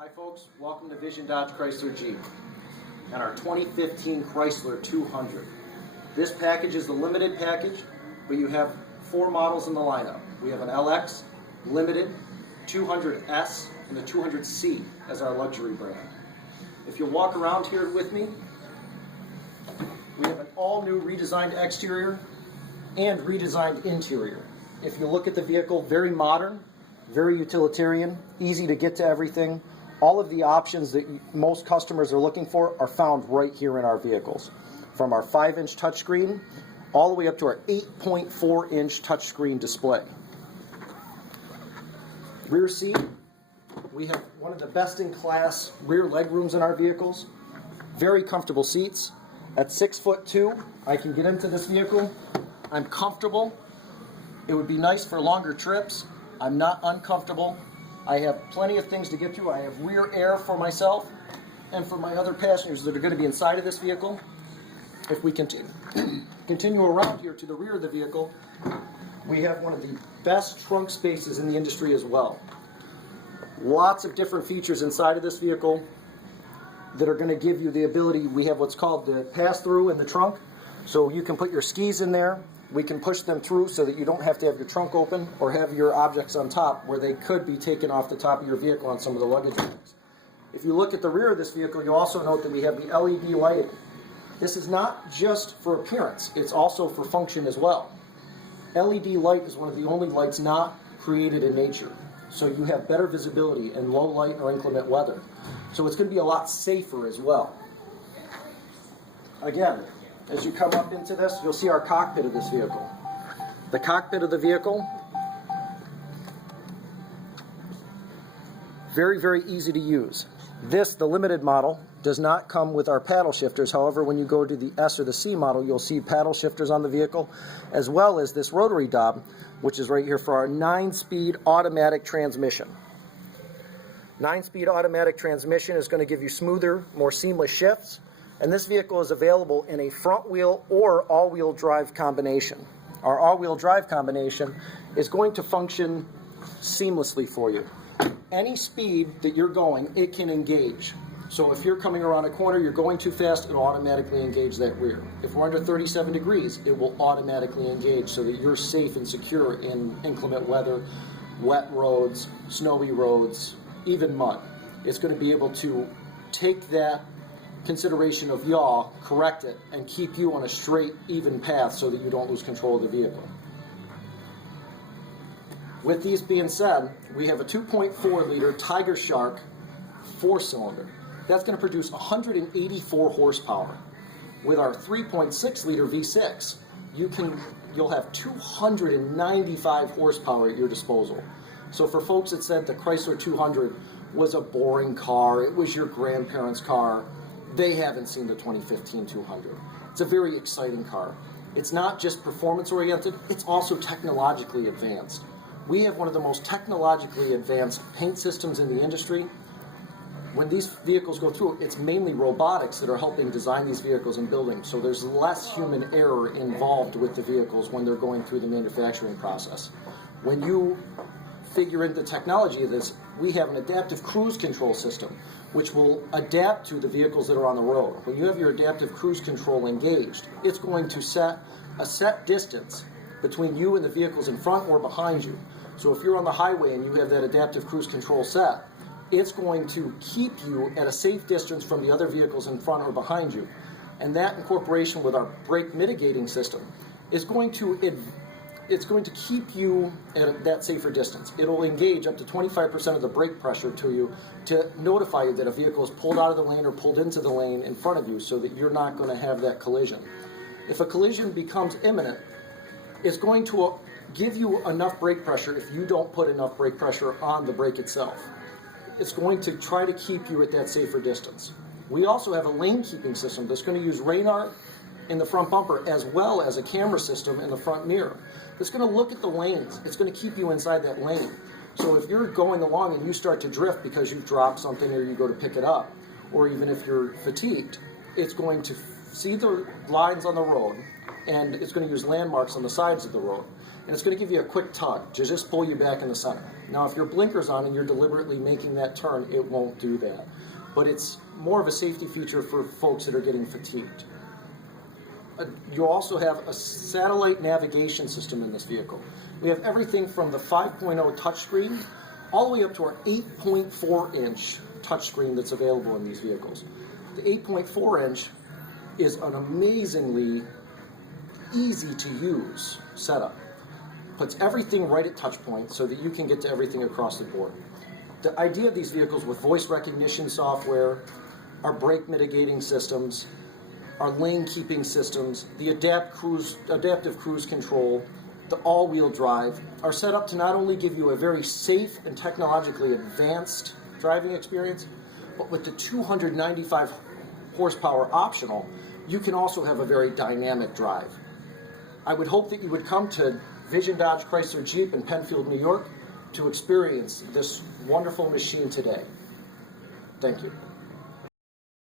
Hi folks, welcome to Vision Dodge Chrysler Jeep and our 2015 Chrysler 200. This package is the limited package, but you have 4 models in the lineup. We have an LX, Limited, 200S, and the 200C as our luxury brand. If you'll walk around here with me, we have an all-new redesigned exterior and redesigned interior. If you look at the vehicle, very modern, very utilitarian, easy to get to everything. All of the options that most customers are looking for are found right here in our vehicles. From our 5-inch touchscreen all the way up to our 8.4-inch touchscreen display. Rear seat, we have one of the best-in-class rear leg rooms in our vehicles. Very comfortable seats. At 6'2", I can get into this vehicle. I'm comfortable. It would be nice for longer trips. I'm not uncomfortable. I have plenty of things to get to. I have rear air for myself and for my other passengers that are going to be inside of this vehicle. If we continue around here to the rear of the vehicle, we have one of the best trunk spaces in the industry as well. Lots of different features inside of this vehicle that are going to give you the ability. We have what's called the pass-through in the trunk, so you can put your skis in there. We can push them through so that you don't have to have your trunk open or have your objects on top where they could be taken off the top of your vehicle on some of the luggage racks. If you look at the rear of this vehicle, you'll also note that we have the LED lighting. This is not just for appearance, it's also for function as well. LED light is one of the only lights not created in nature, so you have better visibility in low light or inclement weather. So it's going to be a lot safer as well. Again, as you come up into this, you'll see our cockpit of this vehicle. The cockpit of the vehicle, very, very easy to use. This, the limited model, does not come with our paddle shifters. However, when you go to the S or the C model, you'll see paddle shifters on the vehicle, as well as this rotary knob, which is right here for our 9-speed automatic transmission. 9-speed automatic transmission is going to give you smoother, more seamless shifts. And this vehicle is available in a front-wheel or all-wheel drive combination. Our all-wheel drive combination is going to function seamlessly for you. Any speed that you're going, it can engage. So if you're coming around a corner, you're going too fast, it'll automatically engage that rear. If we're under 37 degrees, it will automatically engage so that you're safe and secure in inclement weather, wet roads, snowy roads, even mud. It's going to be able to take that consideration of yaw, correct it, and keep you on a straight, even path so that you don't lose control of the vehicle. With these being said, we have a 2.4-liter Tiger Shark 4-cylinder. That's going to produce 184 horsepower. With our 3.6-liter V6, you'll have 295 horsepower at your disposal. So for folks that said the Chrysler 200 was a boring car, it was your grandparents' car, they haven't seen the 2015 200. It's a very exciting car. It's not just performance-oriented, it's also technologically advanced. We have one of the most technologically advanced paint systems in the industry. When these vehicles go through, it's mainly robotics that are helping design these vehicles and build them, so there's less human error involved with the vehicles when they're going through the manufacturing process. When you figure in the technology of this, we have an adaptive cruise control system which will adapt to the vehicles that are on the road. When you have your adaptive cruise control engaged, it's going to set a set distance between you and the vehicles in front or behind you. So if you're on the highway and you have that adaptive cruise control set, it's going to keep you at a safe distance from the other vehicles in front or behind you. And that incorporation with our brake mitigating system is going to keep you at that safer distance. It'll engage up to 25% of the brake pressure to you to notify you that a vehicle is pulled out of the lane or pulled into the lane in front of you so that you're not going to have that collision. If a collision becomes imminent, it's going to give you enough brake pressure if you don't put enough brake pressure on the brake itself. It's going to try to keep you at that safer distance. We also have a lane keeping system that's going to use radar in the front bumper as well as a camera system in the front mirror. It's going to look at the lanes. It's going to keep you inside that lane. So if you're going along and you start to drift because you've dropped something or you go to pick it up, or even if you're fatigued, it's going to see the lines on the road and it's going to use landmarks on the sides of the road. And it's going to give you a quick tug to just pull you back in the center. Now, if your blinker's on and you're deliberately making that turn, it won't do that. But it's more of a safety feature for folks that are getting fatigued. You also have a satellite navigation system in this vehicle. We have everything from the 5.0 touchscreen all the way up to our 8.4-inch touchscreen that's available in these vehicles. The 8.4-inch is an amazingly easy-to-use setup. Puts everything right at touch point so that you can get to everything across the board. The idea of these vehicles with voice recognition software, our brake mitigating systems, our lane keeping systems, the adaptive cruise control, the all-wheel drive are set up to not only give you a very safe and technologically advanced driving experience, but with the 295 horsepower optional, you can also have a very dynamic drive. I would hope that you would come to Vision Dodge Chrysler Jeep in Penfield, New York to experience this wonderful machine today. Thank you.